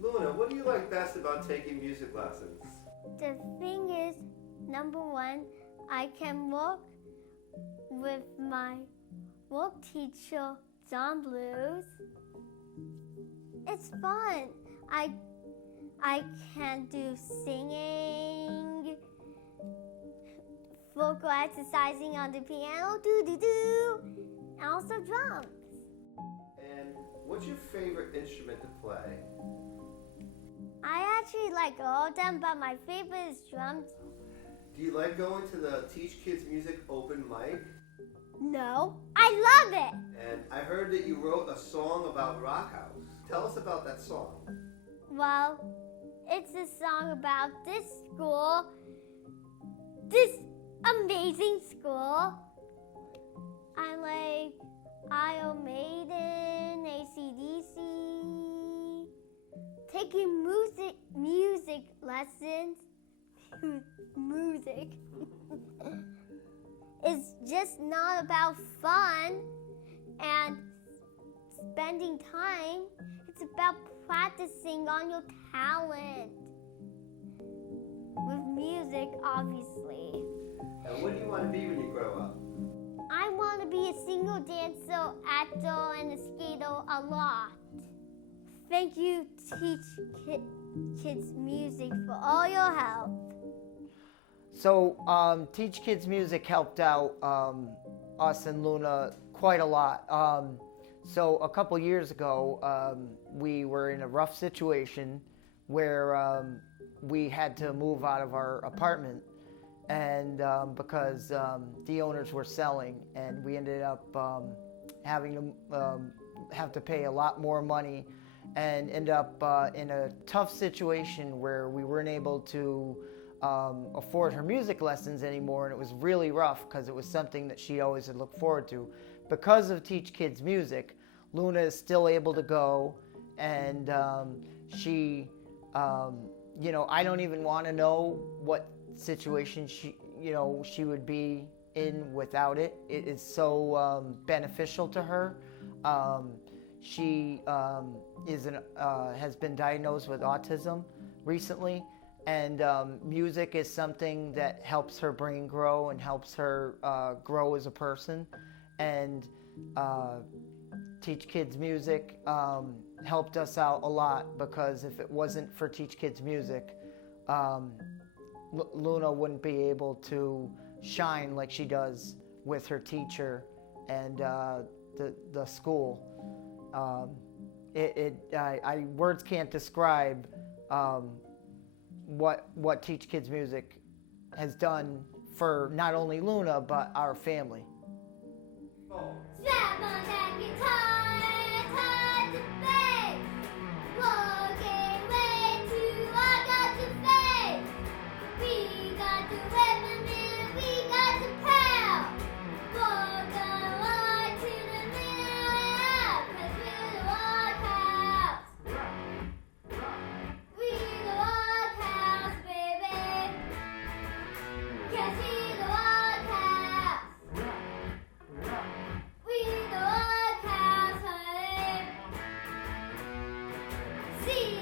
Luna, what do you like best about taking music lessons? The thing is, number one, I can work with my work teacher, John Blues. It's fun. I can do singing, vocal exercising on the piano, and also drums. And what's your favorite instrument to play? I actually like all of them, but my favorite is drums. Do you like going to the Teach Kids Music open mic? No, I love it. And I heard that you wrote a song about Rock House. Tell us about that song. Well, it's a song about this school, this amazing school. I like Iron Maiden, AC/DC, taking music lessons. Music. It's just not about fun and spending time. It's about practicing on your talent. With music, obviously. And what do you want to be when you grow up? I want to be a single dancer, actor, and a skater a lot. Thank you, Teach Kids Music, for all your help. So Teach Kids Music helped out us and Luna quite a lot. So a couple years ago, we were in a rough situation where we had to move out of our apartment, and because the owners were selling, and we ended up having to have to pay a lot more money, and end up in a tough situation where we weren't able to afford her music lessons anymore, and it was really rough because it was something that she always had looked forward to. Because of Teach Kids Music, Luna is still able to go, and she, I don't even want to know what situation she would be in without it. It is so beneficial to her. She has been diagnosed with autism recently, and music is something that helps her brain grow and helps her grow as a person. And Teach Kids Music helped us out a lot, because if it wasn't for Teach Kids Music, Luna wouldn't be able to shine like she does with her teacher and the school. Words can't describe what Teach Kids Music has done for not only Luna but our family. Snap on that guitar, time to play. Walking way to I got to face. We got to weapon and we got to power. Walk on to the middle, 'cause we're the Rock House. We the Rock House, baby. 'Cause we the Rock House. We the Rock House, honey. See